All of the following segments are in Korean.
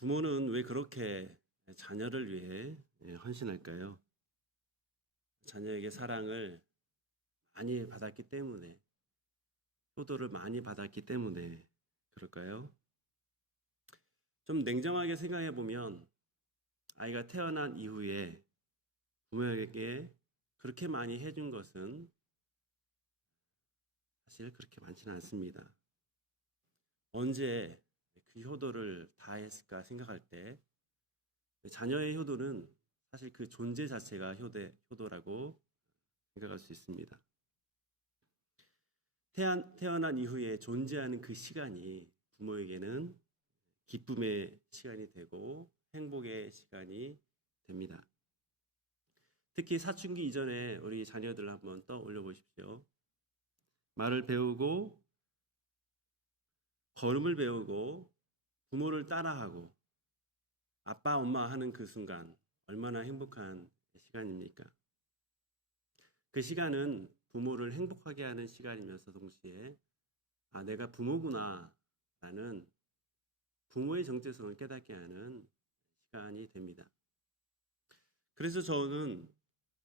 부모는 왜 그렇게 자녀를 위해 헌신할까요? 자녀에게 사랑을 많이 받았기 때문에, 효도를 많이 받았기 때문에 그럴까요? 좀 냉정하게 생각해 보면 아이가 태어난 이후에 부모에게 그렇게 많이 해준 것은 사실 그렇게 많지는 않습니다. 언제 그 효도를 다 했을까 생각할 때 자녀의 효도는 사실 그 존재 자체가 효도라고 생각할 수 있습니다. 태어난 이후에 존재하는 그 시간이 부모에게는 기쁨의 시간이 되고 행복의 시간이 됩니다. 특히 사춘기 이전에 우리 자녀들을 한번 떠올려 보십시오. 말을 배우고 걸음을 배우고 부모를 따라하고 아빠 엄마 하는 그 순간 얼마나 행복한 시간입니까? 그 시간은 부모를 행복하게 하는 시간이면서 동시에 내가 부모구나 라는 부모의 정체성을 깨닫게 하는 시간이 됩니다. 그래서 저는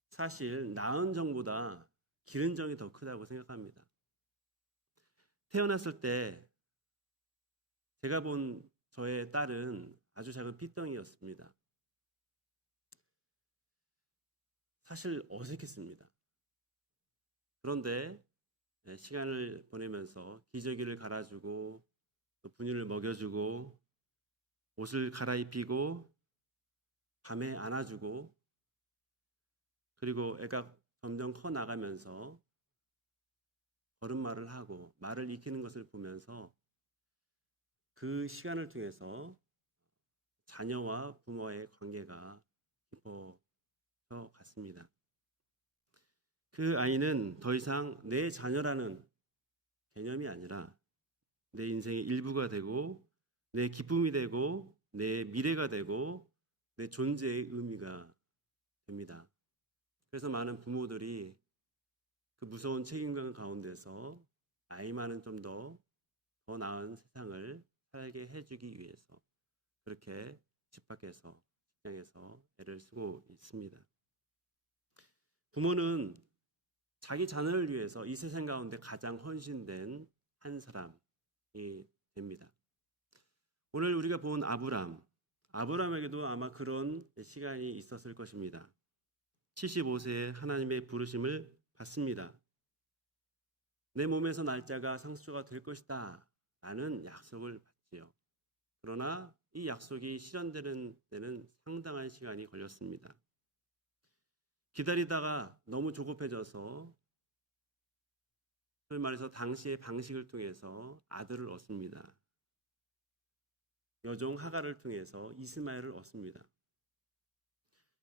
사실 낳은 정보다 기른 정이 더 크다고 생각합니다. 태어났을 때 제가 본 저의 딸은 아주 작은 핏덩이였습니다. 사실 어색했습니다. 그런데 시간을 보내면서 기저귀를 갈아주고 또 분유를 먹여주고 옷을 갈아입히고 밤에 안아주고 그리고 애가 점점 커 나가면서 걸음마를 하고 말을 익히는 것을 보면서 그 시간을 통해서 자녀와 부모의 관계가 깊어져 갔습니다. 그 아이는 더 이상 내 자녀라는 개념이 아니라 내 인생의 일부가 되고 내 기쁨이 되고 내 미래가 되고 내 존재의 의미가 됩니다. 그래서 많은 부모들이 그 무서운 책임감 가운데서 아이만은 좀 더 나은 세상을 살게 해주기 위해서 그렇게 집 밖에서 직장에서 애를 쓰고 있습니다. 부모는 자기 자녀를 위해서 이 세상 가운데 가장 헌신된 한 사람이 됩니다. 오늘 우리가 본 아브람에게도 아마 그런 시간이 있었을 것입니다. 75세에 하나님의 부르심을 받습니다. 내 몸에서 날짜가 상수가 될 것이다 라는 약속을 받지요. 그러나 이 약속이 실현되는 데는 상당한 시간이 걸렸습니다. 기다리다가 너무 조급해져서 소위 말해서 당시의 방식을 통해서 아들을 얻습니다. 여종 하갈을 통해서 이스마엘을 얻습니다.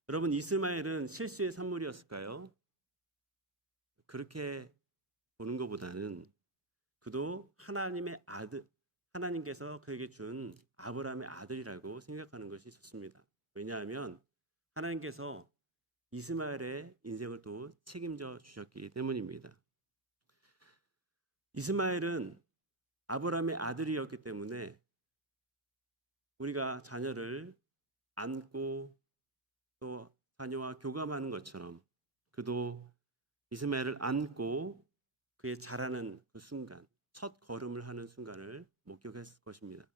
여러분, 이스마엘은 실수의 산물이었을까요? 그렇게 보는 것보다는 그도 하나님의 아들, 하나님께서 그에게 준 아브라함의 아들이라고 생각하는 것이 좋습니다. 왜냐하면 하나님께서 이스마엘의 인생을 또 책임져 주셨기 때문입니다. 이스마엘은 아브라함의 아들이었기 때문에 우리가 자녀를 안고 또 자녀와 교감하는 것처럼 그도 이스마엘을 안고 그의 자라는 그 순간, 첫 걸음을 하는 순간을 목격했을 것입니다.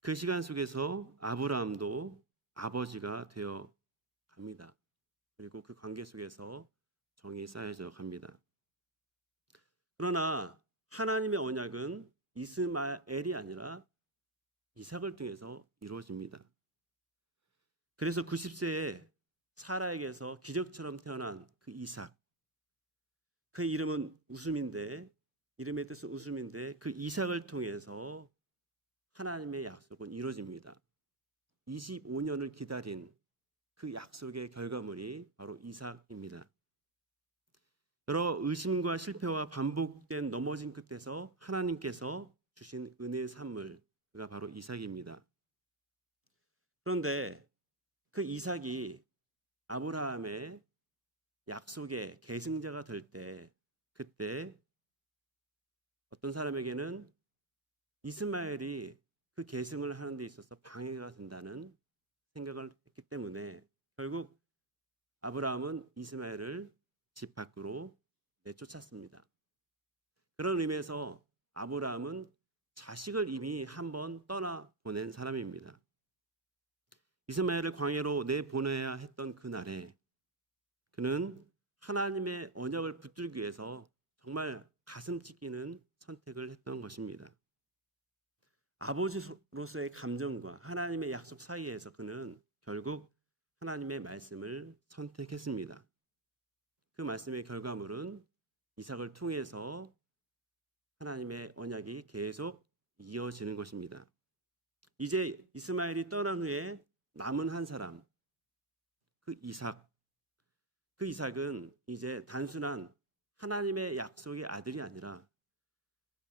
그 시간 속에서 아브라함도 아버지가 되어 갑니다. 그리고 그 관계 속에서 정이 쌓여져 갑니다. 그러나 하나님의 언약은 이스마엘이 아니라 이삭을 통해서 이루어집니다. 그래서 90세에 사라에게서 기적처럼 태어난 그 이삭, 그의 이름은 웃음인데, 이름의 뜻은 웃음인데 그 이삭을 통해서 하나님의 약속은 이루어집니다. 25년을 기다린 그 약속의 결과물이 바로 이삭입니다. 여러 의심과 실패와 반복된 넘어진 끝에서 하나님께서 주신 은혜의 산물, 그가 바로 이삭입니다. 그런데 그 이삭이 아브라함의 약속의 계승자가 될 때, 그때 어떤 사람에게는 이스마엘이 그 계승을 하는 데 있어서 방해가 된다는 생각을 했기 때문에 결국 아브라함은 이스마엘을 집 밖으로 내쫓았습니다. 그런 의미에서 아브라함은 자식을 이미 한번 떠나 보낸 사람입니다. 이스마엘을 광야로 내보내야 했던 그날에 그는 하나님의 언약을 붙들기 위해서 정말 가슴 찢기는 선택을 했던 것입니다. 아버지로서의 감정과 하나님의 약속 사이에서 그는 결국 하나님의 말씀을 선택했습니다. 그 말씀의 결과물은 이삭을 통해서 하나님의 언약이 계속 이어지는 것입니다. 이제 이스마엘이 떠난 후에 남은 한 사람, 그 이삭은 이제 단순한 하나님의 약속의 아들이 아니라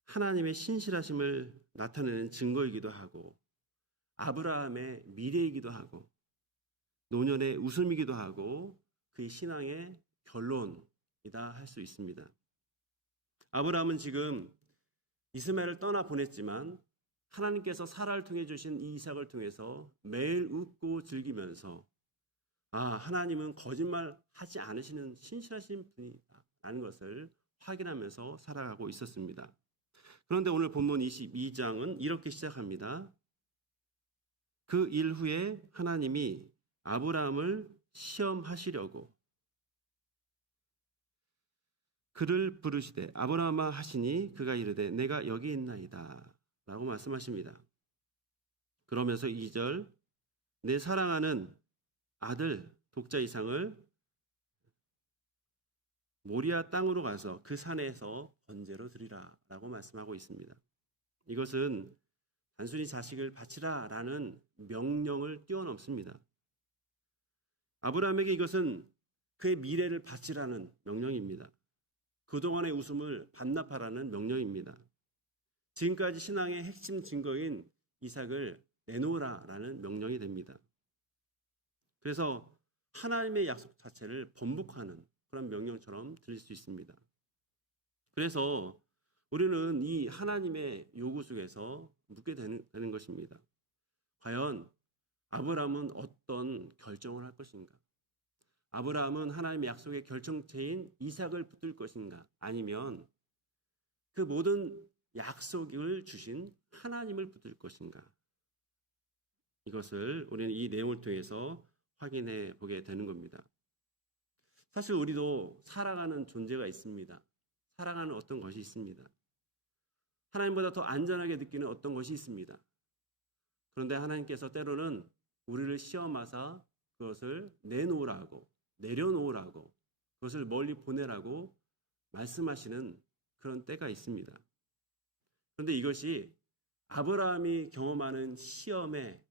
하나님의 신실하심을 나타내는 증거이기도 하고 아브라함의 미래이기도 하고 노년의 웃음이기도 하고 그의 신앙의 결론이다 할 수 있습니다. 아브라함은 지금 이스마엘을 떠나 보냈지만 하나님께서 사라를 통해 주신 이 이삭을 통해서 매일 웃고 즐기면서 하나님은 거짓말하지 않으시는 신실하신 분이다라는 것을 확인하면서 살아가고 있었습니다. 그런데 오늘 본문 22장은 이렇게 시작합니다. 그 일 후에 하나님이 아브라함을 시험하시려고 그를 부르시되 아브라함아 하시니 그가 이르되 내가 여기 있나이다 라고 말씀하십니다. 그러면서 2절 내 사랑하는 아들 독자 이삭을 모리아 땅으로 가서 그 산에서 번제로 드리라 라고 말씀하고 있습니다. 이것은 단순히 자식을 바치라 라는 명령을 뛰어넘습니다. 아브라함에게 이것은 그의 미래를 바치라는 명령입니다. 그동안의 웃음을 반납하라는 명령입니다. 지금까지 신앙의 핵심 증거인 이삭을 내놓으라라는 명령이 됩니다. 그래서 하나님의 약속 자체를 번복하는 그런 명령처럼 들릴 수 있습니다. 그래서 우리는 이 하나님의 요구 속에서 묻게 되는 것입니다. 과연 아브라함은 어떤 결정을 할 것인가? 아브라함은 하나님의 약속의 결정체인 이삭을 붙들 것인가? 아니면 그 모든 약속을 주신 하나님을 붙들 것인가? 이것을 우리는 이 내용을 통해서 확인해 보게 되는 겁니다. 사실 우리도 살아가는 존재가 있습니다. 살아가는 어떤 것이 있습니다. 하나님보다 더 안전하게 느끼는 어떤 것이 있습니다. 그런데 하나님께서 때로는 우리를 시험하사 그것을 내놓으라고 내려놓으라고 그것을 멀리 보내라고 말씀하시는 그런 때가 있습니다. 그런데 이것이 아브라함이 경험하는 시험의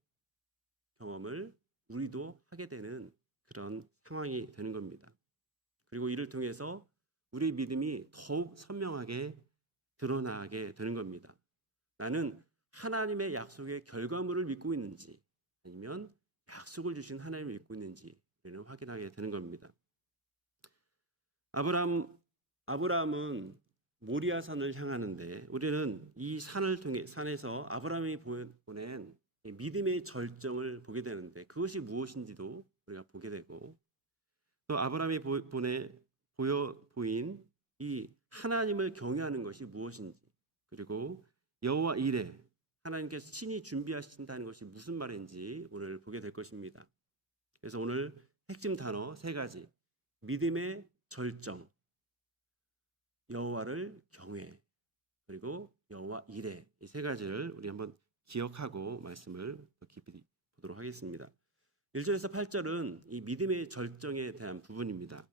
경험을 우리도 하게 되는 그런 상황이 되는 겁니다. 그리고 이를 통해서 우리 믿음이 더욱 선명하게 드러나게 되는 겁니다. 나는 하나님의 약속의 결과물을 믿고 있는지 아니면 약속을 주신 하나님을 믿고 있는지 우리는 확인하게 되는 겁니다. 아브라함은 모리아 산을 향하는데 우리는 이 산에서 아브라함이 보낸 믿음의 절정을 보게 되는데 그것이 무엇인지도 우리가 보게 되고 또 아브라함이 보인 이 하나님을 경외하는 것이 무엇인지 그리고 여호와 이레 하나님께서 친히 준비하신다는 것이 무슨 말인지 오늘 보게 될 것입니다. 그래서 오늘 핵심 단어 3가지 믿음의 절정 여호와를 경외 그리고 여호와 이레 이 3가지를 우리 한번 기억하고 말씀을 더 깊이 보도록 하겠습니다. 1절에서 8절은 이 믿음의 절정에 대한 부분입니다.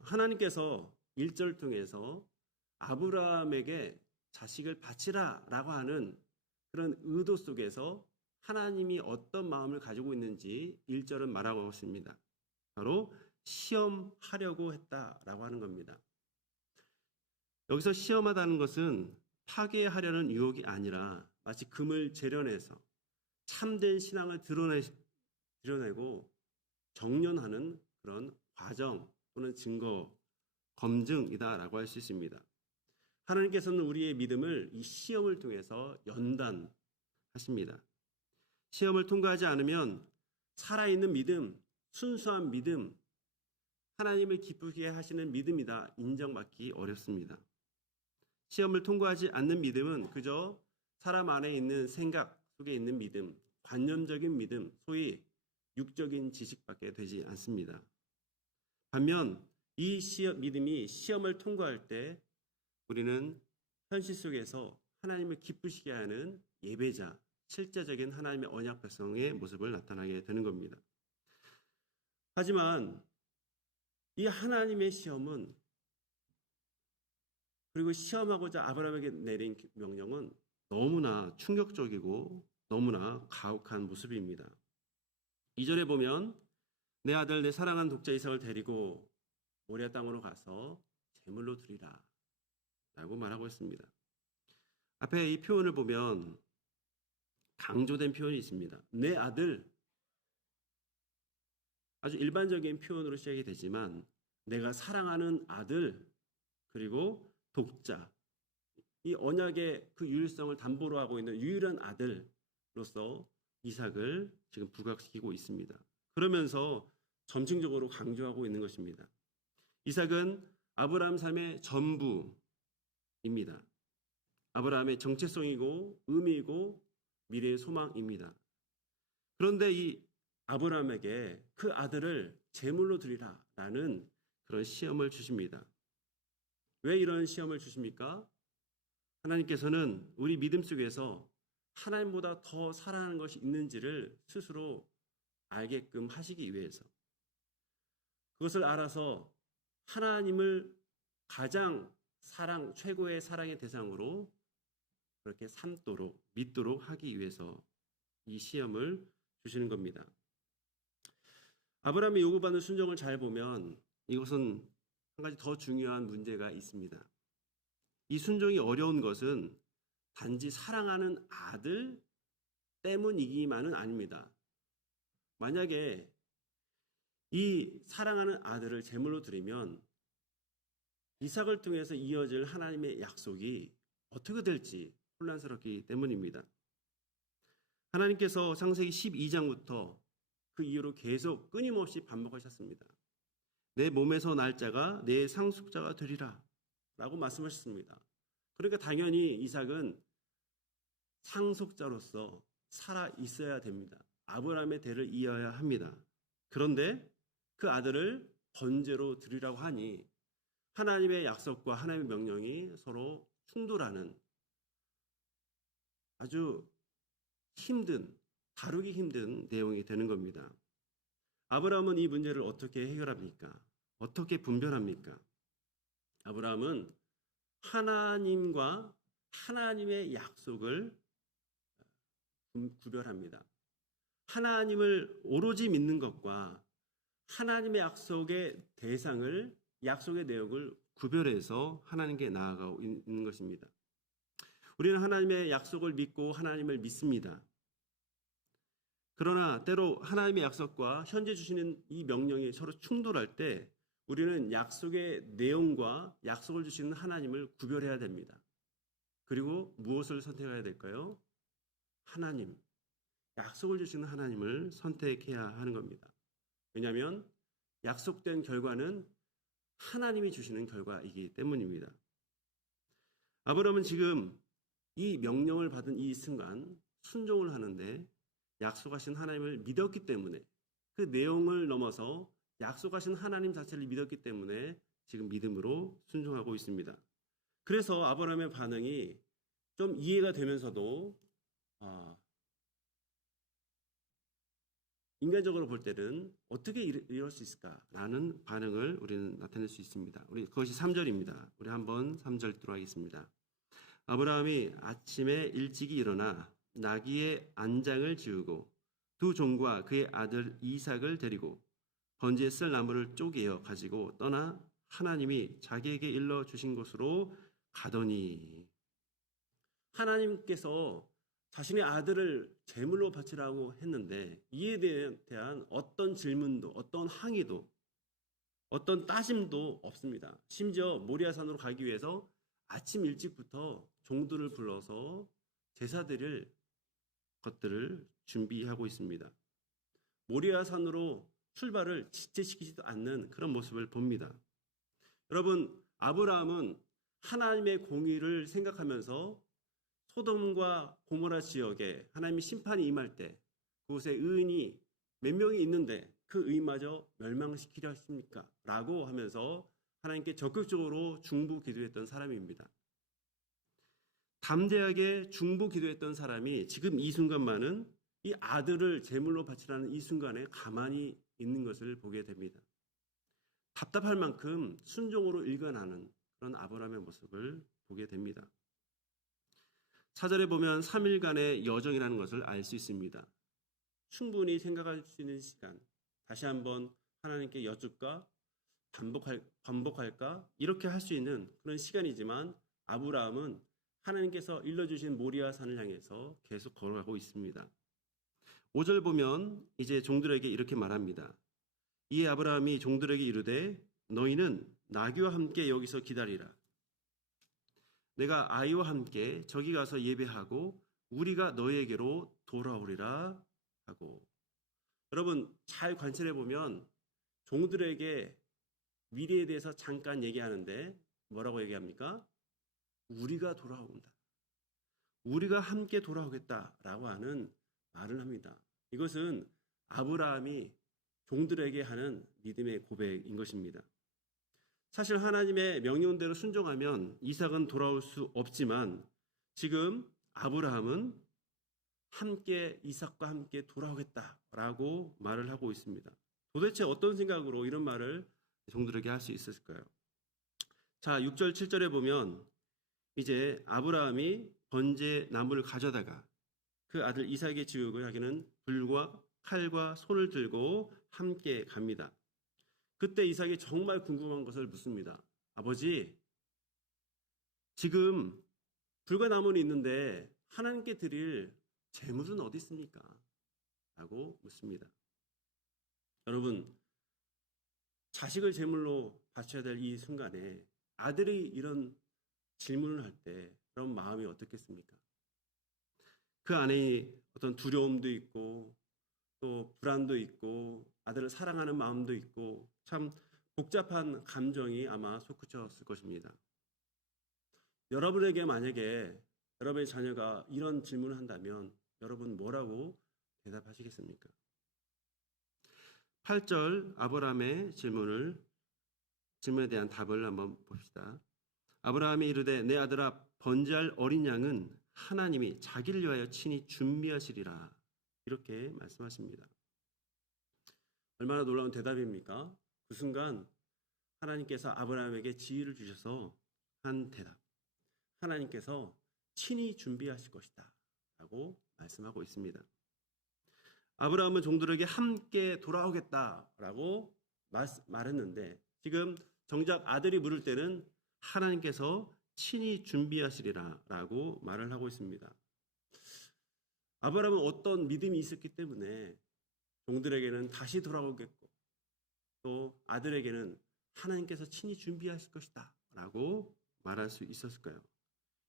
하나님께서 1절 통해서 아브라함에게 자식을 바치라 라고 하는 그런 의도 속에서 하나님이 어떤 마음을 가지고 있는지 1절은 말하고 있습니다. 바로 시험하려고 했다라고 하는 겁니다. 여기서 시험하다는 것은 파괴하려는 유혹이 아니라 마치 금을 재련해서 참된 신앙을 드러내고 정련하는 그런 과정 또는 증거, 검증이다라고 할 수 있습니다. 하나님께서는 우리의 믿음을 이 시험을 통해서 연단하십니다. 시험을 통과하지 않으면 살아있는 믿음, 순수한 믿음, 하나님을 기쁘게 하시는 믿음이다 인정받기 어렵습니다. 시험을 통과하지 않는 믿음은 그저 사람 안에 있는 생각 속에 있는 믿음, 관념적인 믿음, 소위 육적인 지식밖에 되지 않습니다. 반면 이 믿음이 시험을 통과할 때 우리는 현실 속에서 하나님을 기쁘시게 하는 예배자, 실제적인 하나님의 언약 백성의 모습을 나타나게 되는 겁니다. 하지만 이 하나님의 시험은, 그리고 시험하고자 아브라함에게 내린 명령은 너무나 충격적이고 너무나 가혹한 모습입니다. 2절에 보면 내 아들 내 사랑하는 독자 이삭을 데리고 모리아 땅으로 가서 제물로 드리라 라고 말하고 있습니다. 앞에 이 표현을 보면 강조된 표현이 있습니다. 내 아들, 아주 일반적인 표현으로 시작이 되지만 내가 사랑하는 아들, 그리고 독자, 이 언약의 그 유일성을 담보로 하고 있는 유일한 아들로서 이삭을 지금 부각시키고 있습니다. 그러면서 점층적으로 강조하고 있는 것입니다. 이삭은 아브라함 삶의 전부입니다. 아브라함의 정체성이고 의미이고 미래의 소망입니다. 그런데 이 아브라함에게 그 아들을 제물로 드리라라는 그런 시험을 주십니다. 왜 이런 시험을 주십니까? 하나님께서는 우리 믿음 속에서 하나님보다 더 사랑하는 것이 있는지를 스스로 알게끔 하시기 위해서, 그것을 알아서 하나님을 가장 최고의 사랑의 대상으로 그렇게 삼도록 믿도록 하기 위해서 이 시험을 주시는 겁니다. 아브라함이 요구받는 순종을 잘 보면 이것은 한 가지 더 중요한 문제가 있습니다. 이 순종이 어려운 것은 단지 사랑하는 아들 때문이기만은 아닙니다. 만약에 이 사랑하는 아들을 제물로 드리면 이삭을 통해서 이어질 하나님의 약속이 어떻게 될지 혼란스럽기 때문입니다. 하나님께서 창세기 12장부터 그 이후로 계속 끊임없이 반복하셨습니다. 내 몸에서 날 자가 내 상속자가 되리라 라고 말씀하셨습니다. 그러니까 당연히 이삭은 상속자로서 살아 있어야 됩니다. 아브라함의 대를 이어야 합니다. 그런데 그 아들을 번제로 드리라고 하니 하나님의 약속과 하나님의 명령이 서로 충돌하는 아주 다루기 힘든 내용이 되는 겁니다. 아브라함은 이 문제를 어떻게 해결합니까? 어떻게 분별합니까? 아브라함은 하나님과 하나님의 약속을 구별합니다. 하나님을 오로지 믿는 것과 하나님의 약속의 대상을, 약속의 내용을 구별해서 하나님께 나아가고 있는 것입니다. 우리는 하나님의 약속을 믿고 하나님을 믿습니다. 그러나 때로 하나님의 약속과 현재 주시는 이 명령이 서로 충돌할 때 우리는 약속의 내용과 약속을 주시는 하나님을 구별해야 됩니다. 그리고 무엇을 선택해야 될까요? 하나님, 약속을 주시는 하나님을 선택해야 하는 겁니다. 왜냐하면 약속된 결과는 하나님이 주시는 결과이기 때문입니다. 아브라함은 지금 이 명령을 받은 이 순간 순종을 하는데 약속하신 하나님을 믿었기 때문에, 그 내용을 넘어서 약속하신 하나님 자체를 믿었기 때문에 지금 믿음으로 순종하고 있습니다. 그래서 아브라함의 반응이 좀 이해가 되면서도 인간적으로 볼 때는 어떻게 이럴 수 있을까라는 반응을 우리는 나타낼 수 있습니다. 그것이 3절입니다. 우리 한번 3절 듣도록 하겠습니다. 아브라함이 아침에 일찍이 일어나 나귀의 안장을 지우고 두 종과 그의 아들 이삭을 데리고 번제에 쓸 나무를 쪼개어 가지고 떠나 하나님이 자기에게 일러 주신 곳으로 가더니, 하나님께서 자신의 아들을 제물로 바치라고 했는데 이에 대한 어떤 질문도, 어떤 항의도, 어떤 따짐도 없습니다. 심지어 모리아산으로 가기 위해서 아침 일찍부터 종들을 불러서 제사 드릴 것들을 준비하고 있습니다. 모리아 산으로 출발을 지체시키지도 않는 그런 모습을 봅니다. 여러분, 아브라함은 하나님의 공의를 생각하면서 소돔과 고모라 지역에 하나님의 심판이 임할 때 그곳에 의인이 몇 명이 있는데 그 의인마저 멸망시키려 하십니까? 라고 하면서 하나님께 적극적으로 중보 기도했던 사람입니다. 담대하게 중보 기도했던 사람이 지금 이 순간만은 이 아들을 제물로 바치라는 이 순간에 가만히 있는 것을 보게 됩니다. 답답할 만큼 순종으로 일관하는 그런 아브라함의 모습을 보게 됩니다. 4절에 보면 3일간의 여정이라는 것을 알 수 있습니다. 충분히 생각할 수 있는 시간, 다시 한번 하나님께 여쭙까 반복할까 이렇게 할 수 있는 그런 시간이지만 아브라함은 하나님께서 일러주신 모리아 산을 향해서 계속 걸어가고 있습니다. 5절 보면 이제 종들에게 이렇게 말합니다. 이에 아브라함이 종들에게 이르되 너희는 나귀와 함께 여기서 기다리라. 내가 아이와 함께 저기 가서 예배하고 우리가 너희에게로 돌아오리라 하고. 여러분 잘 관찰해 보면 종들에게 미래에 대해서 잠깐 얘기하는데 뭐라고 얘기합니까? 우리가 돌아온다. 우리가 함께 돌아오겠다라고 하는 말을 합니다. 이것은 아브라함이 종들에게 하는 믿음의 고백인 것입니다. 사실 하나님의 명령대로 순종하면 이삭은 돌아올 수 없지만 지금 아브라함은 함께 이삭과 함께 돌아오겠다라고 말을 하고 있습니다. 도대체 어떤 생각으로 이런 말을 종들에게 할 수 있었을까요? 자, 6절 7절에 보면 이제 아브라함이 번제 나무를 가져다가 그 아들 이삭의 지옥을 하기는 불과 칼과 손을 들고 함께 갑니다. 그때 이삭이 정말 궁금한 것을 묻습니다. 아버지, 지금 불과 나무는 있는데 하나님께 드릴 제물은 어디 있습니까? 라고 묻습니다. 여러분, 자식을 제물로 바쳐야 될 이 순간에 아들이 이런 질문을 할 때 그런 마음이 어떻겠습니까? 그 안에 어떤 두려움도 있고 또 불안도 있고 아들을 사랑하는 마음도 있고 참 복잡한 감정이 아마 솟구쳤을 것입니다. 여러분에게 만약에 여러분의 자녀가 이런 질문을 한다면 여러분 뭐라고 대답하시겠습니까? 8절 아브라함의 질문에 대한 답을 한번 봅시다. 아브라함이 이르되 내 아들아 번제할 어린 양은 하나님이 자기를 위하여 친히 준비하시리라. 이렇게 말씀하십니다. 얼마나 놀라운 대답입니까? 그 순간 하나님께서 아브라함에게 지혜를 주셔서 한 대답. 하나님께서 친히 준비하실 것이다 라고 말씀하고 있습니다. 아브라함은 종들에게 함께 돌아오겠다라고 말했는데 지금 정작 아들이 물을 때는 하나님께서 친히 준비하시리라 라고 말을 하고 있습니다. 아브라함은 어떤 믿음이 있었기 때문에 종들에게는 다시 돌아오겠고 또 아들에게는 하나님께서 친히 준비하실 것이다 라고 말할 수 있었을까요?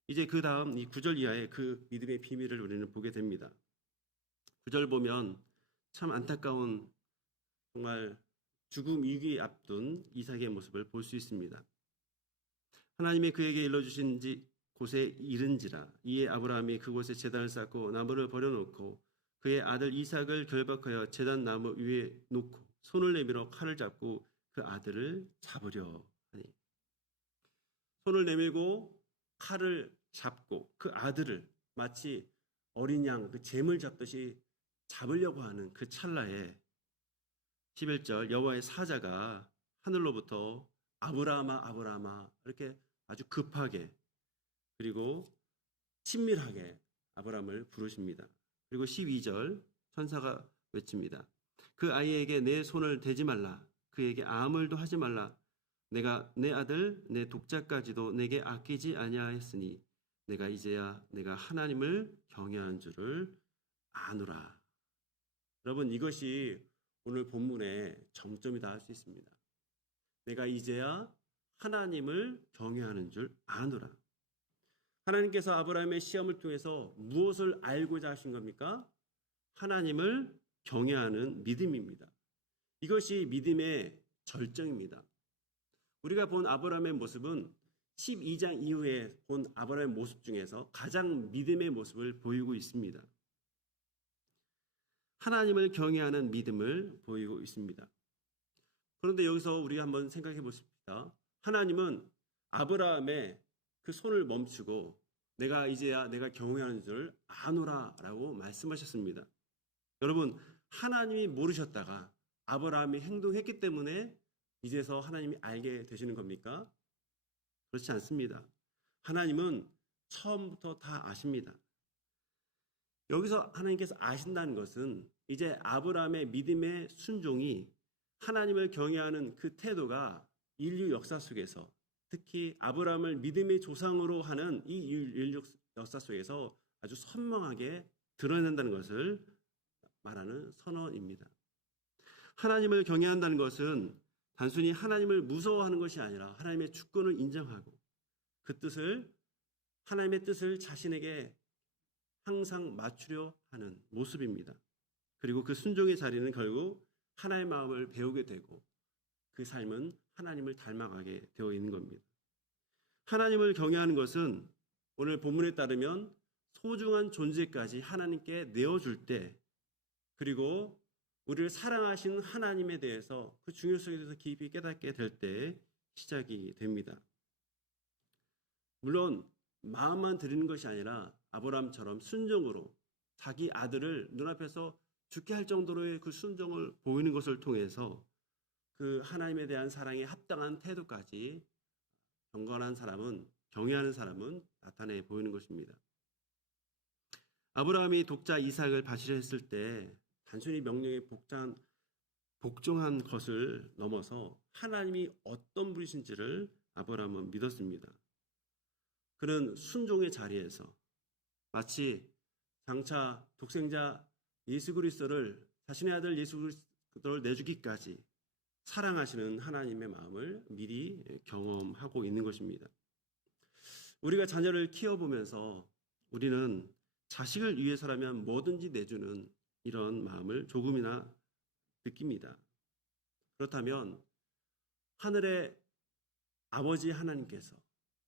이제 그 다음 이 9절 이하의 그 믿음의 비밀을 우리는 보게 됩니다. 9절 보면 참 안타까운 정말 죽음 위기에 앞둔 이삭의 모습을 볼 수 있습니다. 하나님이 그에게 일러주신 곳에 이른지라 이에 아브라함이 그곳에 제단을 쌓고 나무를 버려놓고 그의 아들 이삭을 결박하여 제단 나무 위에 놓고 손을 내밀어 칼을 잡고 그 아들을 잡으려 하니. 손을 내밀고 칼을 잡고 그 아들을 마치 어린 양 그 잼을 잡듯이 잡으려고 하는 그 찰나에 11절 여호와의 사자가 하늘로부터 아브라함아 아브라함아 이렇게 아주 급하게 그리고 친밀하게 아브라함을 부르십니다. 그리고 12절 천사가 외칩니다. 그 아이에게 내 손을 대지 말라. 그에게 아무 일도 하지 말라. 내가 내 아들 내 독자까지도 내게 아끼지 아니하였으니 내가 이제야 내가 하나님을 경외하는 줄을 아노라. 여러분 이것이 오늘 본문의 정점이다 할 수 있습니다. 내가 이제야 하나님을 경외하는 줄 아노라. 하나님께서 아브라함의 시험을 통해서 무엇을 알고자 하신 겁니까? 하나님을 경외하는 믿음입니다. 이것이 믿음의 절정입니다. 우리가 본 아브라함의 모습은 12장 이후에 본 아브라함의 모습 중에서 가장 믿음의 모습을 보이고 있습니다. 하나님을 경외하는 믿음을 보이고 있습니다. 그런데 여기서 우리가 한번 생각해 보십시다. 하나님은 아브라함의 그 손을 멈추고 내가 이제야 내가 경외하는 줄 아노라라고 말씀하셨습니다. 여러분, 하나님이 모르셨다가 아브라함이 행동했기 때문에 이제서 하나님이 알게 되시는 겁니까? 그렇지 않습니다. 하나님은 처음부터 다 아십니다. 여기서 하나님께서 아신다는 것은 이제 아브라함의 믿음의 순종이 하나님을 경외하는 그 태도가 인류 역사 속에서 특히 아브라함을 믿음의 조상으로 하는 이 인류 역사 속에서 아주 선명하게 드러낸다는 것을 말하는 선언입니다. 하나님을 경외한다는 것은 단순히 하나님을 무서워하는 것이 아니라 하나님의 주권을 인정하고 그 뜻을 하나님의 뜻을 자신에게 항상 맞추려 하는 모습입니다. 그리고 그 순종의 자리는 결국 하나님의 마음을 배우게 되고 그 삶은 하나님을 닮아가게 되어 있는 겁니다. 하나님을 경외하는 것은 오늘 본문에 따르면 소중한 존재까지 하나님께 내어줄 때 그리고 우리를 사랑하신 하나님에 대해서 그 중요성에 대해서 깊이 깨닫게 될 때 시작이 됩니다. 물론 마음만 드리는 것이 아니라 아브라함처럼 순종으로 자기 아들을 눈앞에서 죽게 할 정도로의 그 순종을 보이는 것을 통해서 그 하나님에 대한 사랑에 합당한 태도까지 경건한 사람은 경외하는 사람은 나타내 보이는 것입니다. 아브라함이 독자 이삭을 바치려 했을 때 단순히 명령에 복종한 것을 넘어서 하나님이 어떤 분이신지를 아브라함은 믿었습니다. 그는 순종의 자리에서 마치 장차 독생자 예수 그리스도를 자신의 아들 예수 그리스도를 내주기까지 사랑하시는 하나님의 마음을 미리 경험하고 있는 것입니다. 우리가 자녀를 키워보면서 우리는 자식을 위해서라면 뭐든지 내주는 이런 마음을 조금이나 느낍니다. 그렇다면 하늘의 아버지 하나님께서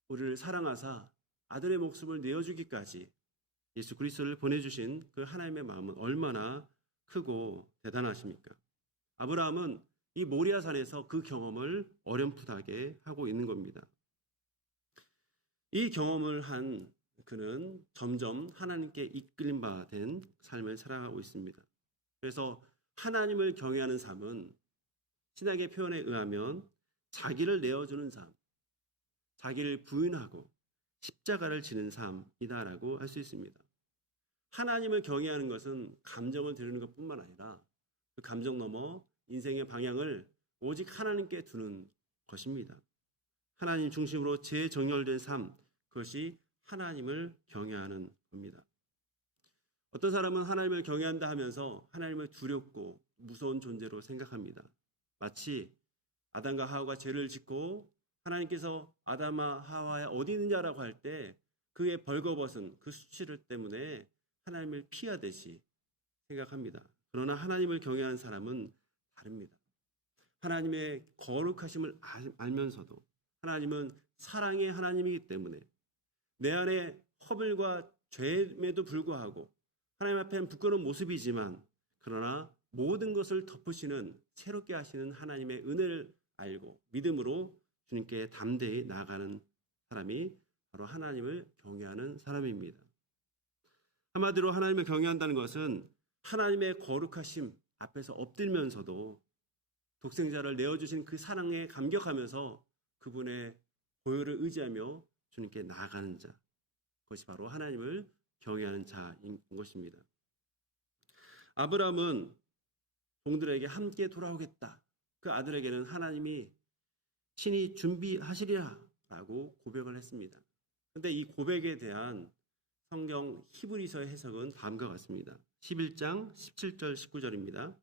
우리를 사랑하사 아들의 목숨을 내어주기까지 예수 그리스도를 보내주신 그 하나님의 마음은 얼마나 크고 대단하십니까? 아브라함은 이 모리아산에서 그 경험을 어렴풋하게 하고 있는 겁니다. 이 경험을 한 그는 점점 하나님께 이끌림 바 된 삶을 살아가고 있습니다. 그래서 하나님을 경외하는 삶은 신학의 표현에 의하면 자기를 내어주는 삶, 자기를 부인하고 십자가를 지는 삶이다라고 할 수 있습니다. 하나님을 경외하는 것은 감정을 드리는 것뿐만 아니라 그 감정 넘어 인생의 방향을 오직 하나님께 두는 것입니다. 하나님 중심으로 재정렬된 삶, 그것이 하나님을 경외하는 겁니다. 어떤 사람은 하나님을 경외한다 하면서 하나님을 두렵고 무서운 존재로 생각합니다. 마치 아담과 하와가 죄를 짓고 하나님께서 아담아 하와야 어디 있느냐라고 할 때 그의 벌거벗은 그 수치를 때문에 하나님을 피하듯이 생각합니다. 그러나 하나님을 경외하는 사람은 다릅니다. 하나님의 거룩하심을 알면서도 하나님은 사랑의 하나님이기 때문에 내 안에 허물과 죄임에도 불구하고 하나님 앞에는 부끄러운 모습이지만 그러나 모든 것을 덮으시는 새롭게 하시는 하나님의 은혜를 알고 믿음으로 주님께 담대히 나아가는 사람이 바로 하나님을 경외하는 사람입니다. 한마디로 하나님을 경외한다는 것은 하나님의 거룩하심 앞에서 엎드리면서도 독생자를 내어주신 그 사랑에 감격하면서 그분의 보혈을 의지하며 주님께 나아가는 자, 그것이 바로 하나님을 경외하는 자인 것입니다. 아브라함은 종들에게 함께 돌아오겠다. 그 아들에게는 하나님이 친히 준비하시리라 라고 고백을 했습니다. 그런데 이 고백에 대한 성경 히브리서의 해석은 다음과 같습니다. 11장 17절 19절입니다.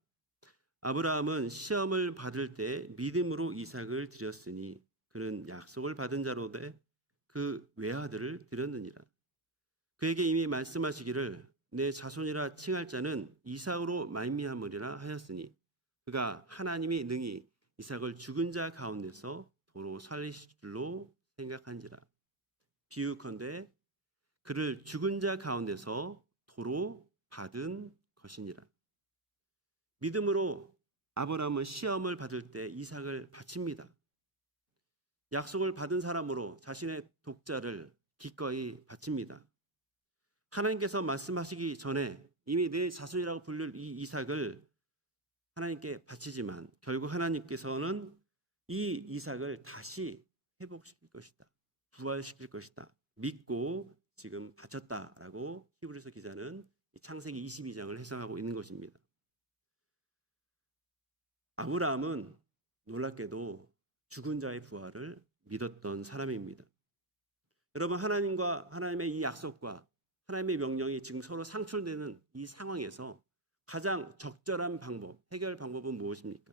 아브라함은 시험을 받을 때 믿음으로 이삭을 드렸으니 그는 약속을 받은 자로되 그 외아들을 드렸느니라. 그에게 이미 말씀하시기를 내 자손이라 칭할 자는 이삭으로 말미암으리라 하였으니 그가 하나님이 능히 이삭을 죽은 자 가운데서 도로 살리실 줄로 생각한지라. 비유컨대 그를 죽은 자 가운데서 도로 받은 것이니라. 믿음으로 아브라함은 시험을 받을 때 이삭을 바칩니다. 약속을 받은 사람으로 자신의 독자를 기꺼이 바칩니다. 하나님께서 말씀하시기 전에 이미 내 자손이라고 부를 이 이삭을 하나님께 바치지만 결국 하나님께서는 이 이삭을 다시 회복시킬 것이다. 부활시킬 것이다. 믿고 지금 바쳤다라고 히브리서 기자는 창세기 22장을 해석하고 있는 것입니다. 아브라함은 놀랍게도 죽은 자의 부활을 믿었던 사람입니다. 여러분, 하나님과 하나님의 이 약속과 하나님의 명령이 지금 서로 상충되는 이 상황에서 가장 적절한 방법, 해결 방법은 무엇입니까?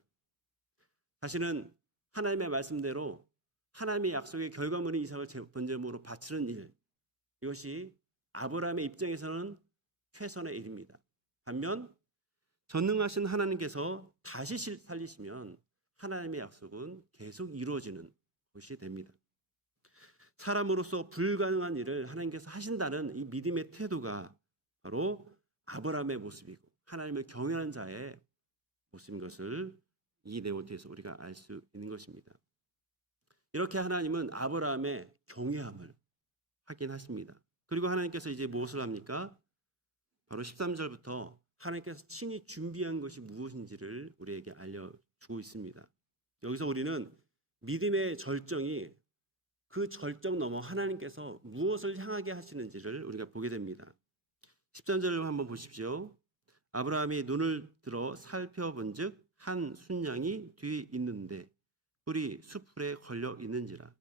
다시는 하나님의 말씀대로 하나님의 약속의 결과물인 이삭을 번제물로 바치는 일, 이것이 아브라함의 입장에서는 최선의 일입니다. 반면 전능하신 하나님께서 다시 살리시면 하나님의 약속은 계속 이루어지는 것이 됩니다. 사람으로서 불가능한 일을 하나님께서 하신다는 이 믿음의 태도가 바로 아브라함의 모습이고 하나님을 경외하는 자의 모습인 것을 이 내용을 통해서 우리가 알 수 있는 것입니다. 이렇게 하나님은 아브라함의 경외함을 확인하십니다. 그리고 하나님께서 이제 무엇을 합니까? 바로 13절부터 하나님께서 친히 준비한 것이 무엇인지를 우리에게 알려주고 있습니다. 여기서 우리는 믿음의 절정이 그 절정 넘어 하나님께서 무엇을 향하게 하시는지를 우리가 보게 됩니다. 13절을 한번 보십시오. 아브라함이 눈을 들어 살펴본 즉 한 순양이 뒤에 있는데 뿔이 숫풀에 걸려 있는지라.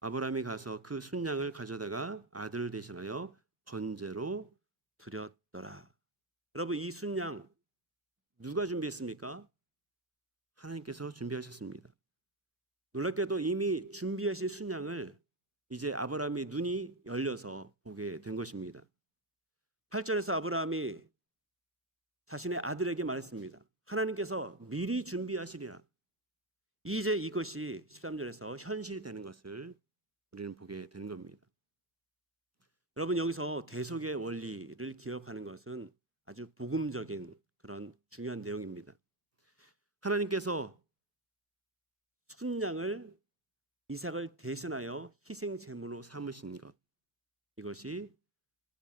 아브라함이 가서 그 순양을 가져다가 아들을 대신하여 번제로 드렸더라. 여러분, 이 순양 누가 준비했습니까? 하나님께서 준비하셨습니다. 놀랍게도 이미 준비하신 순양을 이제 아브라함이 눈이 열려서 보게 된 것입니다. 8절에서 아브라함이 자신의 아들에게 말했습니다. 하나님께서 미리 준비하시리라. 이제 이것이 13절에서 현실이 되는 것을 우리는 보게 되는 겁니다. 여러분, 여기서 대속의 원리를 기억하는 것은 아주 복음적인 그런 중요한 내용입니다. 하나님께서 순양을 이삭을 대신하여 희생 제물로 삼으신 것, 이것이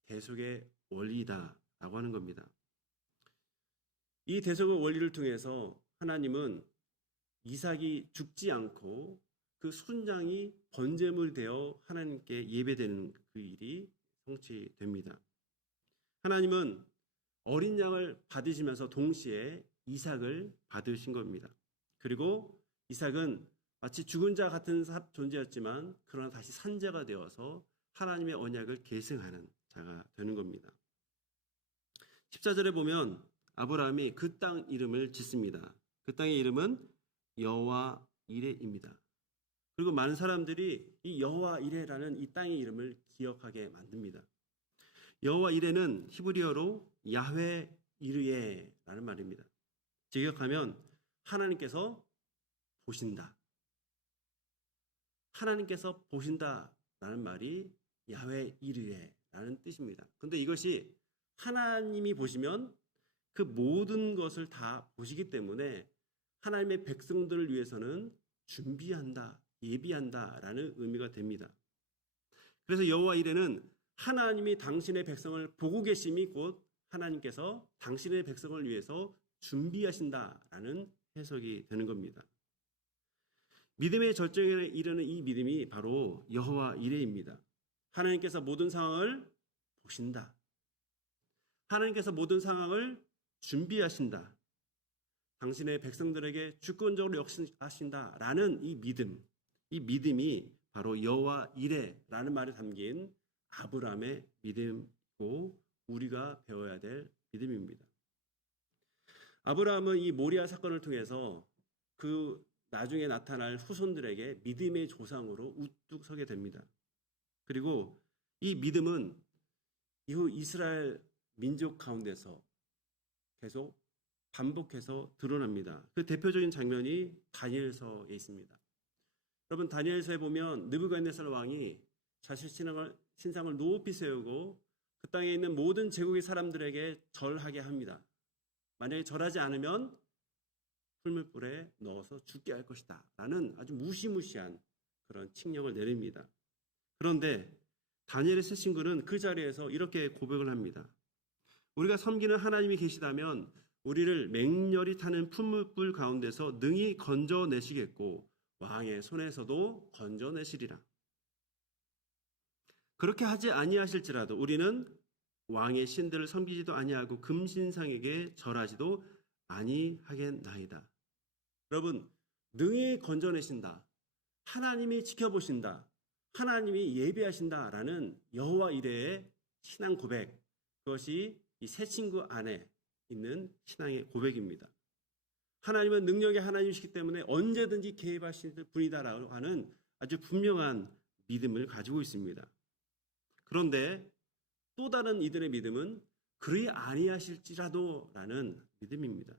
대속의 원리다라고 하는 겁니다. 이 대속의 원리를 통해서 하나님은 이삭이 죽지 않고 그 순양이 번제물 되어 하나님께 예배되는 그 일이 성취됩니다. 하나님은 어린 양을 받으시면서 동시에 이삭을 받으신 겁니다. 그리고 이삭은 마치 죽은 자 같은 존재였지만 그러나 다시 산자가 되어서 하나님의 언약을 계승하는 자가 되는 겁니다. 14절에 보면 아브라함이 그 땅 이름을 짓습니다. 그 땅의 이름은 여호와 이레입니다. 그리고 많은 사람들이 이 여호와 이레라는 이 땅의 이름을 기억하게 만듭니다. 여호와 이레는 히브리어로 야훼 이르예라는 말입니다. 직역하면 하나님께서 보신다. 하나님께서 보신다라는 말이 야훼 이르예라는 뜻입니다. 그런데 이것이 하나님이 보시면 그 모든 것을 다 보시기 때문에 하나님의 백성들을 위해서는 준비한다, 예비한다라는 의미가 됩니다. 그래서 여호와 이레는 하나님이 당신의 백성을 보고 계심이 곧 하나님께서 당신의 백성을 위해서 준비하신다라는 해석이 되는 겁니다. 믿음의 절정에 이르는 이 믿음이 바로 여호와 이레입니다. 하나님께서 모든 상황을 보신다. 하나님께서 모든 상황을 준비하신다. 당신의 백성들에게 주권적으로 역사하신다라는 이 믿음이 바로 여호와 이레라는 말에 담긴 아브라함의 믿음이고 우리가 배워야 될 믿음입니다. 아브라함은 이 모리아 사건을 통해서 그 나중에 나타날 후손들에게 믿음의 조상으로 우뚝 서게 됩니다. 그리고 이 믿음은 이후 이스라엘 민족 가운데서 계속 반복해서 드러납니다. 그 대표적인 장면이 다니엘서에 있습니다. 여러분, 다니엘서에 보면 느부갓네살 왕이 자신 신상을 높이 세우고 그 땅에 있는 모든 제국의 사람들에게 절하게 합니다. 만약에 절하지 않으면 풀물불에 넣어서 죽게 할 것이다 라는 아주 무시무시한 그런 칙령을 내립니다. 그런데 다니엘의 새 친구는 그 자리에서 이렇게 고백을 합니다. 우리가 섬기는 하나님이 계시다면 우리를 맹렬히 타는 풀물불 가운데서 능히 건져내시겠고 왕의 손에서도 건져내시리라. 그렇게 하지 아니하실지라도 우리는 왕의 신들을 섬기지도 아니하고 금신상에게 절하지도 아니하겠나이다. 여러분, 능히 건져내신다. 하나님이 지켜보신다. 하나님이 예비하신다라는 여호와 이레의 신앙 고백, 그것이 이 새 친구 안에 있는 신앙의 고백입니다. 하나님은 능력의 하나님이시기 때문에 언제든지 개입하실 분이다라고 하는 아주 분명한 믿음을 가지고 있습니다. 그런데 또 다른 이들의 믿음은 그리 아니하실지라도라는 믿음입니다.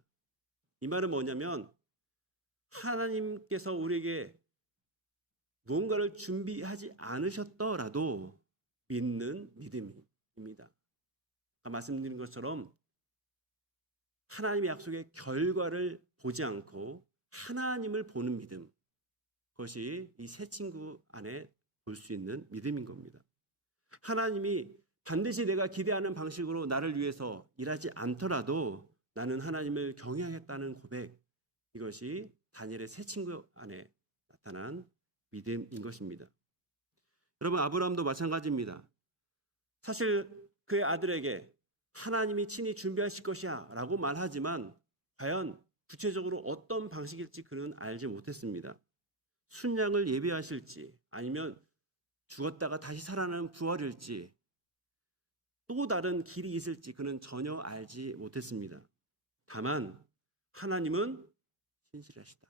이 말은 뭐냐면 하나님께서 우리에게 무언가를 준비하지 않으셨더라도 믿는 믿음입니다. 아까 말씀드린 것처럼 하나님의 약속의 결과를 보지 않고 하나님을 보는 믿음, 그것이 이 새 친구 안에 볼 수 있는 믿음인 겁니다. 하나님이 반드시 내가 기대하는 방식으로 나를 위해서 일하지 않더라도 나는 하나님을 경외하겠다는 고백, 이것이 다니엘의 새 친구 안에 나타난 믿음인 것입니다. 여러분, 아브라함도 마찬가지입니다. 사실 그의 아들에게 하나님이 친히 준비하실 것이야 라고 말하지만 과연 구체적으로 어떤 방식일지 그는 알지 못했습니다. 순양을 예비하실지 아니면 죽었다가 다시 살아나는 부활일지 또 다른 길이 있을지 그는 전혀 알지 못했습니다. 다만 하나님은 신실하시다.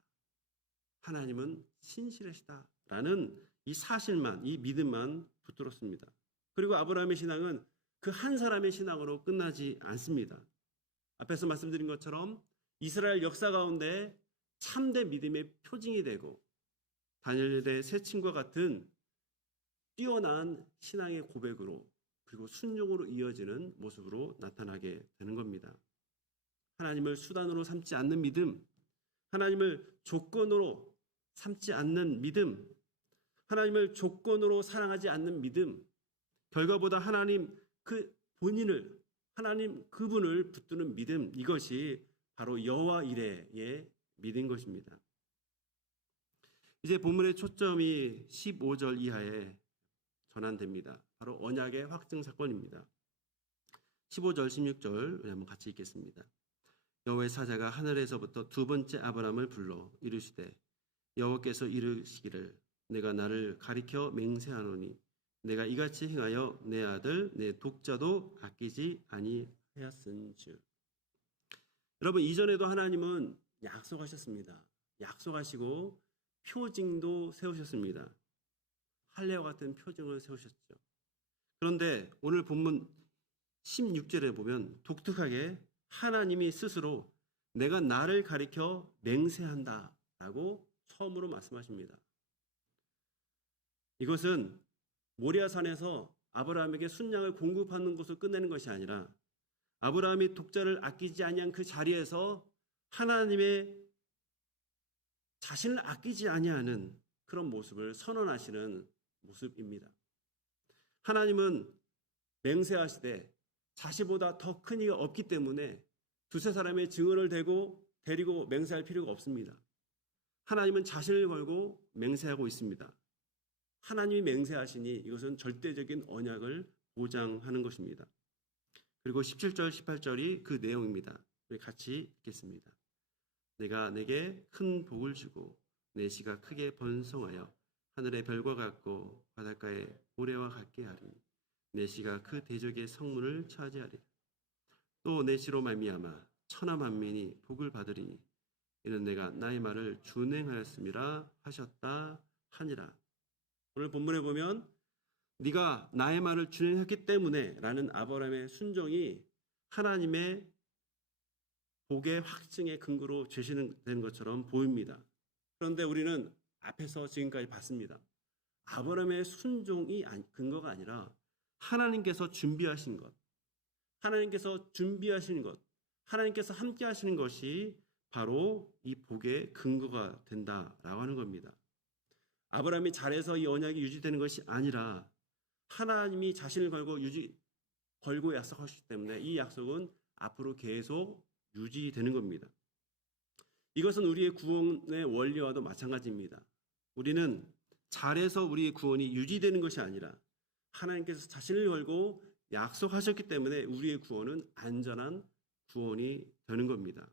하나님은 신실하시다라는 이 사실만, 이 믿음만 붙들었습니다. 그리고 아브라함의 신앙은 그 한 사람의 신앙으로 끝나지 않습니다. 앞에서 말씀드린 것처럼 이스라엘 역사 가운데 참된 믿음의 표징이 되고 다니엘의 새 친구와 같은 뛰어난 신앙의 고백으로 그리고 순종으로 이어지는 모습으로 나타나게 되는 겁니다. 하나님을 수단으로 삼지 않는 믿음, 하나님을 조건으로 삼지 않는 믿음, 하나님을 조건으로 사랑하지 않는 믿음, 결과보다 하나님 그 본인을, 하나님 그분을 붙드는 믿음, 이것이 바로 여호와 이레의 믿은 것입니다. 이제 본문의 초점이 15절 이하에 전환됩니다. 바로 언약의 확증 사건입니다. 15절, 16절 한번 같이 읽겠습니다. 여호와의 사자가 하늘에서부터 두 번째 아브라함을 불러 이르시되 여호와께서 이르시기를 내가 나를 가리켜 맹세하노니 내가 이같이 행하여 내 아들 내 독자도 아끼지 아니하였은즉. 여러분, 이전에도 하나님은 약속하셨습니다. 약속하시고 표징도 세우셨습니다. 할례와 같은 표징을 세우셨죠. 그런데 오늘 본문 16절에 보면 독특하게 하나님이 스스로 내가 나를 가리켜 맹세한다 라고 처음으로 말씀하십니다. 이것은 모리아산에서 아브라함에게 순양을 공급하는 것을 끝내는 것이 아니라 아브라함이 독자를 아끼지 아니한 그 자리에서 하나님의 자신을 아끼지 아니하는 그런 모습을 선언하시는 모습입니다. 하나님은 맹세하시되 자신보다 더 큰 이가 없기 때문에 두세 사람의 증언을 데리고 맹세할 필요가 없습니다. 하나님은 자신을 걸고 맹세하고 있습니다. 하나님이 맹세하시니 이것은 절대적인 언약을 보장하는 것입니다. 그리고 17절, 18절이 그 내용입니다. 우리 같이 읽겠습니다. 내가 내게 큰 복을 주고 내 씨가 크게 번성하여 하늘의 별과 같고 바닷가의 모래와 같게 하리니 내 씨가 그 대적의 성문을 차지하리라. 또 내 씨로 말미암아 천하 만민이 복을 받으리니 이는 내가 나의 말을 준행하였음이라 하셨다 하니라. 오늘 본문에 보면 네가 나의 말을 준행했기 때문에 라는 아브라함의 순종이 하나님의 복의 확증의 근거로 제시된 것처럼 보입니다. 그런데 우리는 앞에서 지금까지 봤습니다. 아브라함의 순종이 근거가 아니라 하나님께서 준비하신 것, 하나님께서 준비하신 것, 하나님께서 함께 하시는 것이 바로 이 복의 근거가 된다라고 하는 겁니다. 아브라함이 잘해서 이 언약이 유지되는 것이 아니라 하나님이 자신을 걸고 약속하셨기 때문에 이 약속은 앞으로 계속 유지되는 겁니다. 이것은 우리의 구원의 원리와도 마찬가지입니다. 우리는 잘해서 우리의 구원이 유지되는 것이 아니라 하나님께서 자신을 걸고 약속하셨기 때문에 우리의 구원은 안전한 구원이 되는 겁니다.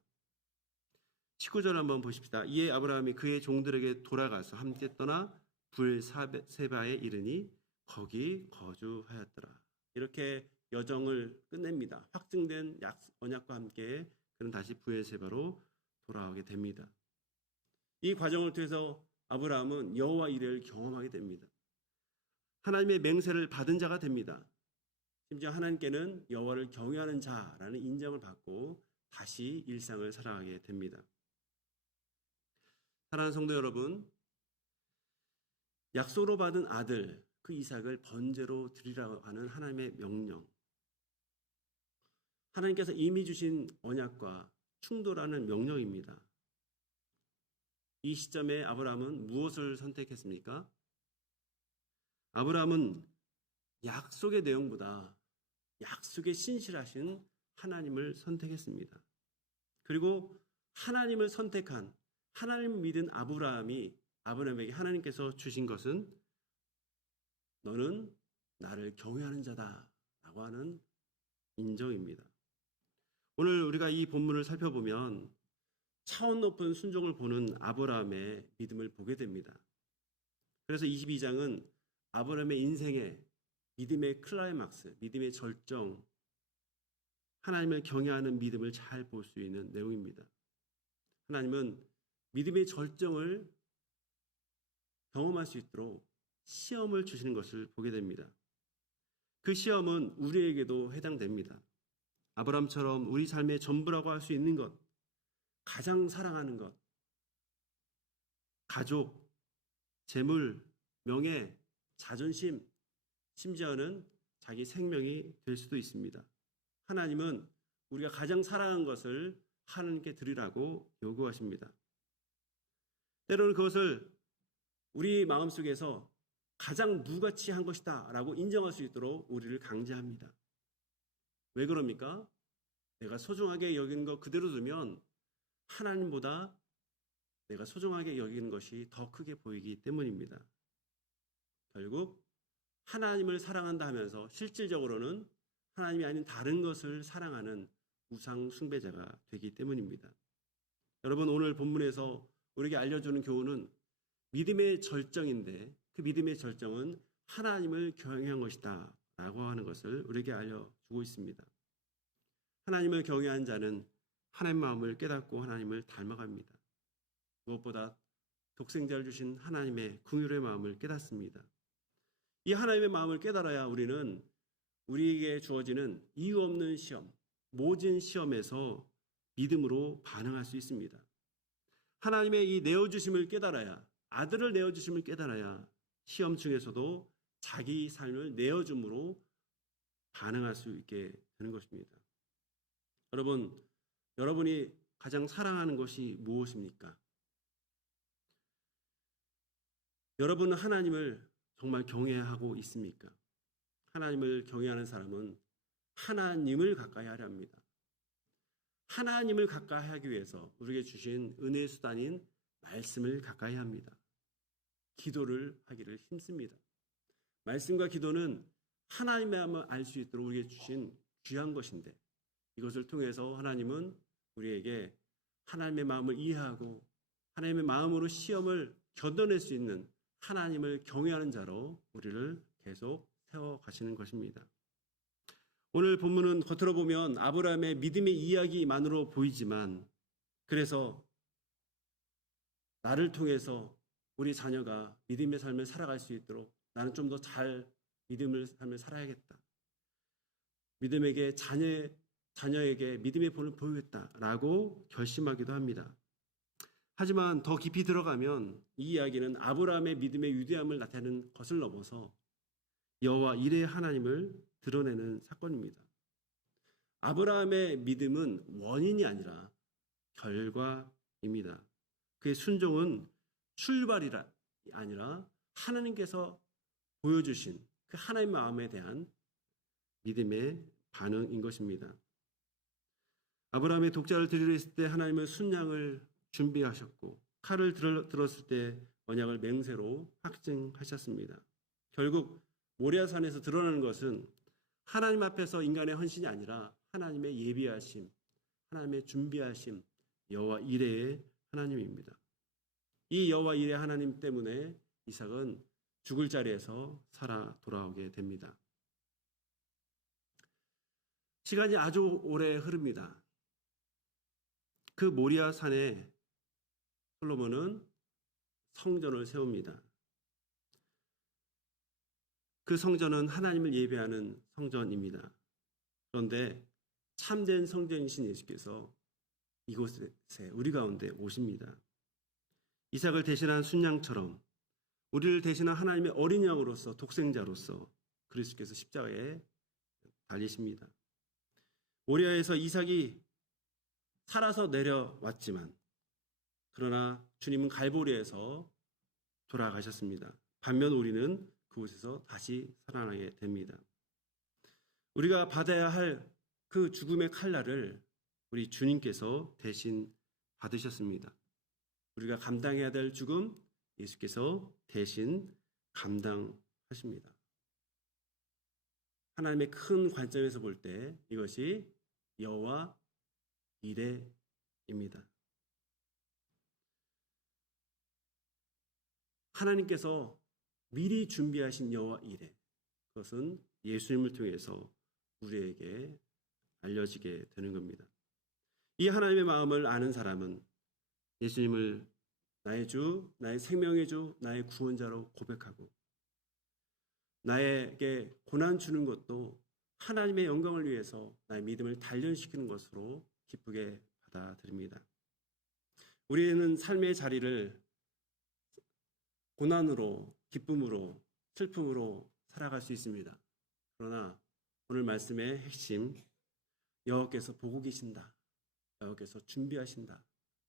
19절 한번 보십시다. 이에 아브라함이 그의 종들에게 돌아가서 함께 떠나 불세바에 이르니 거기 거주하였더라. 이렇게 여정을 끝냅니다. 확증된 언약과 함께 그는 다시 브엘세바로 돌아오게 됩니다. 이 과정을 통해서 아브라함은 여호와 이레를 경험하게 됩니다. 하나님의 맹세를 받은 자가 됩니다. 심지어 하나님께는 여호와를 경외하는 자라는 인정을 받고 다시 일상을 살아가게 됩니다. 사랑하는 성도 여러분, 약속으로 받은 아들 그 이삭을 번제로 드리라고 하는 하나님의 명령, 하나님께서 이미 주신 언약과 충돌하는 명령입니다. 이 시점에 아브라함은 무엇을 선택했습니까? 아브라함은 약속의 내용보다 약속에 신실하신 하나님을 선택했습니다. 그리고 하나님을 선택한, 하나님을 믿은 아브라함에게 하나님께서 주신 것은 너는 나를 경외하는 자다 라고 하는 인정입니다. 오늘 우리가 이 본문을 살펴보면 차원 높은 순종을 보는 아브라함의 믿음을 보게 됩니다. 그래서 22장은 아브라함의 인생의 믿음의 클라이막스, 믿음의 절정, 하나님을 경외하는 믿음을 잘 볼 수 있는 내용입니다. 하나님은 믿음의 절정을 경험할 수 있도록 시험을 주시는 것을 보게 됩니다. 그 시험은 우리에게도 해당됩니다. 아브라함처럼 우리 삶의 전부라고 할 수 있는 것, 가장 사랑하는 것, 가족, 재물, 명예, 자존심, 심지어는 자기 생명이 될 수도 있습니다. 하나님은 우리가 가장 사랑한 것을 하나님께 드리라고 요구하십니다. 때로는 그것을 우리 마음속에서 가장 무가치한 것이다 라고 인정할 수 있도록 우리를 강제합니다. 왜 그럽니까? 내가 소중하게 여기는 것 그대로 두면 하나님보다 내가 소중하게 여기는 것이 더 크게 보이기 때문입니다. 결국 하나님을 사랑한다 하면서 실질적으로는 하나님이 아닌 다른 것을 사랑하는 우상 숭배자가 되기 때문입니다. 여러분, 오늘 본문에서 우리에게 알려주는 교훈은 믿음의 절정인데 그 믿음의 절정은 하나님을 경외한 것이다 라고 하는 것을 우리에게 알려주고 있습니다. 하나님을 경외한 자는 하나님의 마음을 깨닫고 하나님을 닮아갑니다. 무엇보다 독생자를 주신 하나님의 긍휼의 마음을 깨닫습니다. 이 하나님의 마음을 깨달아야 우리는 우리에게 주어지는 이유 없는 시험, 모진 시험에서 믿음으로 반응할 수 있습니다. 하나님의 이 내어주심을 깨달아야, 아들을 내어주심을 깨달아야 시험 중에서도 자기 삶을 내어줌으로 반응할 수 있게 되는 것입니다. 여러분이 가장 사랑하는 것이 무엇입니까? 여러분은 하나님을 정말 경외하고 있습니까? 하나님을 경외하는 사람은 하나님을 가까이 하려 합니다. 하나님을 가까이 하기 위해서 우리에게 주신 은혜의 수단인 말씀을 가까이 합니다. 기도를 하기를 힘씁니다. 말씀과 기도는 하나님의 마음을 알 수 있도록 우리에게 주신 귀한 것인데 이것을 통해서 하나님은 우리에게 하나님의 마음을 이해하고 하나님의 마음으로 시험을 견뎌낼 수 있는 하나님을 경외하는 자로 우리를 계속 세워가시는 것입니다. 오늘 본문은 겉으로 보면 아브라함의 믿음의 이야기만으로 보이지만 그래서 나를 통해서 우리 자녀가 믿음의 삶을 살아갈 수 있도록 나는 좀 더 잘 믿음을 삶을 살아야겠다. 믿음에게 자녀에게 믿음의 본을 보이겠다라고 결심하기도 합니다. 하지만 더 깊이 들어가면 이 이야기는 아브라함의 믿음의 위대함을 나타내는 것을 넘어서 여호와 이레의 하나님을 드러내는 사건입니다. 아브라함의 믿음은 원인이 아니라 결과입니다. 그의 순종은 출발이라 아니라 하나님께서 보여주신 그 하나님의 마음에 대한 믿음의 반응인 것입니다. 아브라함의 독자를 드리려 했을 때 하나님은 순양을 준비하셨고 칼을 들었을 때 언약을 맹세로 확증하셨습니다. 결국 모리아산에서 드러나는 것은 하나님 앞에서 인간의 헌신이 아니라 하나님의 예비하심, 하나님의 준비하심, 여호와 이레의 하나님입니다. 이 여호와 이레의 하나님 때문에 이삭은 죽을 자리에서 살아 돌아오게 됩니다. 시간이 아주 오래 흐릅니다. 그 모리아산에 솔로몬은 성전을 세웁니다. 그 성전은 하나님을 예배하는 성전입니다. 그런데 참된 성전이신 예수께서 이곳에 우리 가운데 오십니다. 이삭을 대신한 순양처럼 우리를 대신한 하나님의 어린 양으로서 독생자로서 그리스도께서 십자가에 달리십니다. 모리아에서 이삭이 살아서 내려왔지만 그러나 주님은 갈보리에서 돌아가셨습니다. 반면 우리는 그곳에서 다시 살아나게 됩니다. 우리가 받아야 할 그 죽음의 칼날을 우리 주님께서 대신 받으셨습니다. 우리가 감당해야 될 죽음 예수께서 대신 감당하십니다. 하나님의 큰 관점에서 볼 때 이것이 여호와 이레입니다. 하나님께서 미리 준비하신 여호와 이레, 그것은 예수님을 통해서 우리에게 알려지게 되는 겁니다. 이 하나님의 마음을 아는 사람은 예수님을 나의 주, 나의 생명의 주, 나의 구원자로 고백하고 나에게 고난 주는 것도 하나님의 영광을 위해서 나의 믿음을 단련시키는 것으로 기쁘게 받아들입니다. 우리는 삶의 자리를 고난으로, 기쁨으로, 슬픔으로 살아갈 수 있습니다. 그러나 오늘 말씀의 핵심, 여호와께서 보고 계신다, 여호와께서 준비하신다,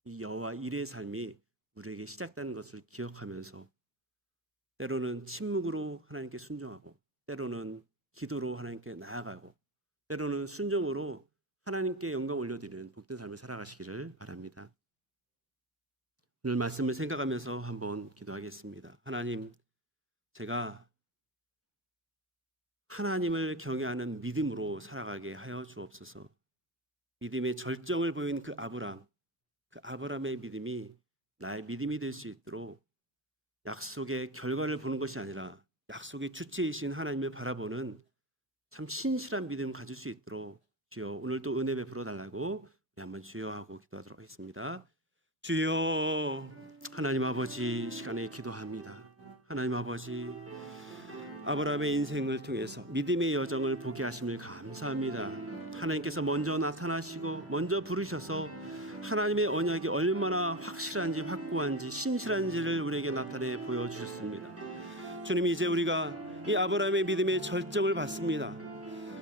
이 여호와 이레의 삶이 우리에게 시작되는 것을 기억하면서 때로는 침묵으로 하나님께 순종하고 때로는 기도로 하나님께 나아가고 때로는 순종으로 하나님께 영광 올려드리는 복된 삶을 살아가시기를 바랍니다. 오늘 말씀을 생각하면서 한번 기도하겠습니다. 하나님, 제가 하나님을 경외하는 믿음으로 살아가게 하여 주옵소서. 믿음의 절정을 보인 그 아브라함의 믿음이 나의 믿음이 될 수 있도록 약속의 결과를 보는 것이 아니라 약속의 주체이신 하나님을 바라보는 참 신실한 믿음을 가질 수 있도록 주여 오늘 또 은혜 베풀어 달라고 우리 한번 주여 하고 기도하도록 하겠습니다. 주여, 하나님 아버지, 시간에 기도합니다. 하나님 아버지, 아브라함의 인생을 통해서 믿음의 여정을 보게 하심을 감사합니다. 하나님께서 먼저 나타나시고 먼저 부르셔서 하나님의 언약이 얼마나 확실한지 확고한지 신실한지를 우리에게 나타내 보여주셨습니다. 주님, 이제 우리가 이 아브라함의 믿음의 절정을 받습니다.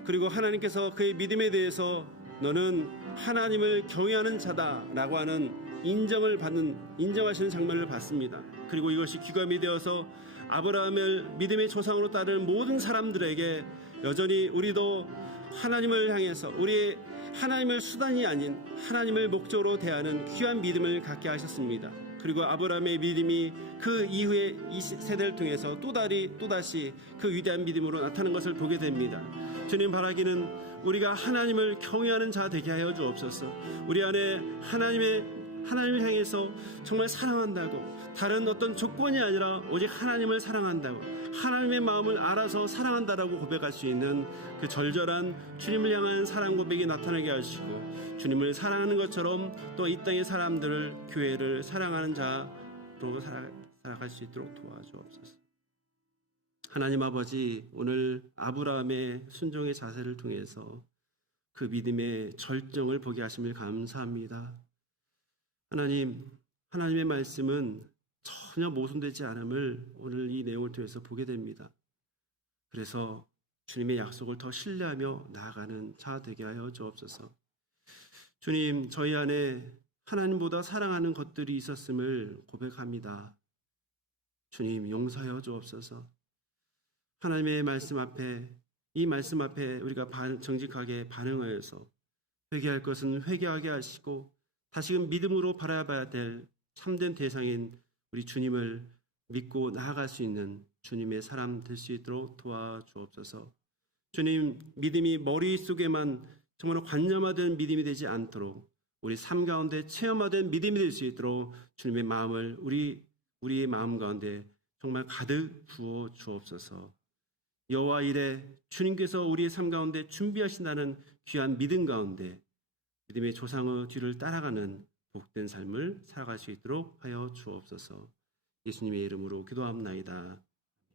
그리고 하나님께서 그의 믿음에 대해서 너는 하나님을 경외하는 자다라고 하는 인정하시는 장면을 봤습니다. 그리고 이것이 귀감이 되어서 아브라함을 믿음의 조상으로 따르는 모든 사람들에게 여전히 우리도 하나님을 향해서 우리의 하나님을 수단이 아닌 하나님을 목적으로 대하는 귀한 믿음을 갖게 하셨습니다. 그리고 아브라함의 믿음이 그 이후에 이 세대를 통해서 또다시 그 위대한 믿음으로 나타나는 것을 보게 됩니다. 주님, 바라기는 우리가 하나님을 경외하는 자 되게 하여 주옵소서. 우리 안에 하나님을 향해서 정말 사랑한다고, 다른 어떤 조건이 아니라 오직 하나님을 사랑한다고, 하나님의 마음을 알아서 사랑한다라고 고백할 수 있는 그 절절한 주님을 향한 사랑 고백이 나타나게 하시고, 주님을 사랑하는 것처럼 또 이 땅의 사람들을, 교회를 사랑하는 자로 살아갈 수 있도록 도와주옵소서. 하나님 아버지, 오늘 아브라함의 순종의 자세를 통해서 그 믿음의 절정을 보게 하심을 감사합니다. 하나님, 하나님의 말씀은 전혀 모순되지 않음을 오늘 이 내용을 통해서 보게 됩니다. 그래서 주님의 약속을 더 신뢰하며 나아가는 자 되게 하여 주옵소서. 주님, 저희 안에 하나님보다 사랑하는 것들이 있었음을 고백합니다. 주님, 용서하여 주옵소서. 하나님의 말씀 앞에, 이 말씀 앞에 우리가 정직하게 반응하여서 회개할 것은 회개하게 하시고 다시금 믿음으로 바라봐야 될 참된 대상인 우리 주님을 믿고 나아갈 수 있는 주님의 사람 될 수 있도록 도와주옵소서. 주님, 믿음이 머릿속에만 정말 관념화된 믿음이 되지 않도록 우리 삶 가운데 체험화된 믿음이 될 수 있도록 주님의 마음을 우리의 마음 가운데 정말 가득 부어 주옵소서. 여호와 이레, 주님께서 우리의 삶 가운데 준비하신다는 귀한 믿음 가운데 믿음의 조상의 뒤를 따라가는 복된 삶을 살아갈 수 있도록 하여 주옵소서. 예수님의 이름으로 기도합나이다.